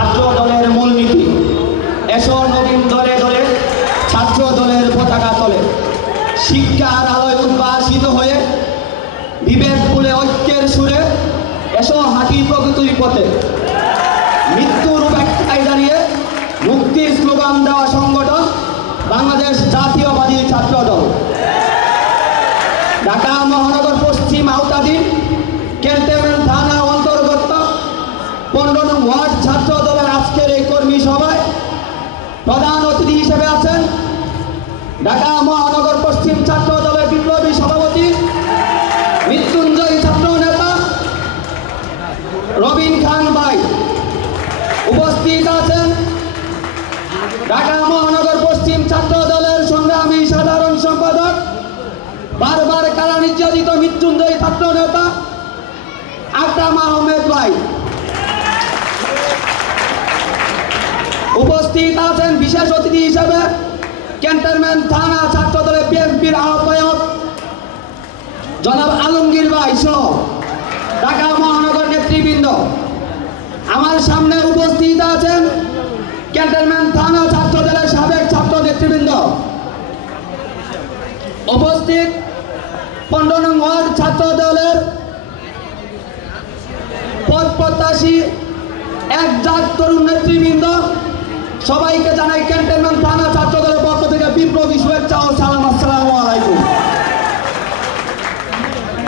ছাত্র দলের মূলনীতি। এসো নবীন দলে দলে ছাত্র দলের পতাকা তলে, শিক্ষার আলোয় উদ্ভাসিত হয়ে বিবেক ফুলে ঐক্যের সুরে এসো হাঁটি প্রগতির পথে। মৃত্যুর উপেক্ষায় দাঁড়িয়ে মুক্তির স্লোগান দেওয়া সংগঠন বাংলাদেশ জাতীয়বাদী ছাত্র দল। ঢাকা মহানগর পশ্চিম আওতাধীন ক্যান্টনমেন্ট থানা অন্তর্গত 15 নং ওয়ার্ড ছাত্র দলের আজকের এই কর্মী সভায় প্রধান অতিথি হিসেবে আছেন ঢাকা মহানগর পশ্চিম ছাত্র দলের বিপ্লবী সভাপতি মৃত্যুঞ্জয়ী ছাত্র নেতা রবিন খান ভাই। উপস্থিত আছেন ঢাকা মহানগর পশ্চিম ছাত্র দলের সংগ্রামী সাধারণ সম্পাদক বারবার কারা নির্যাতিত মৃত্যুঞ্জয়ী ছাত্র নেতা আকরাম আহমেদ ভাই। উপস্থিত আছেন বিশেষ অতিথি হিসেবে ক্যান্টনমেন্ট থানা ছাত্র দলের বিএনপির আহ্বায়ক জনাব আলমগীর ভাই সহ ঢাকা মহানগর নেতৃবৃন্দ। আমার সামনে উপস্থিত আছেন ক্যান্টনমেন্ট থানা ছাত্র দলের সাবেক ছাত্র নেতৃবৃন্দ। উপস্থিত 15 নং ওয়ার্ড ছাত্র দলের পদ প্রত্যাশী একজাত তরুণ নেতৃবৃন্দ। সবাইকে জানাই ক্যান্টনমেন্ট থানা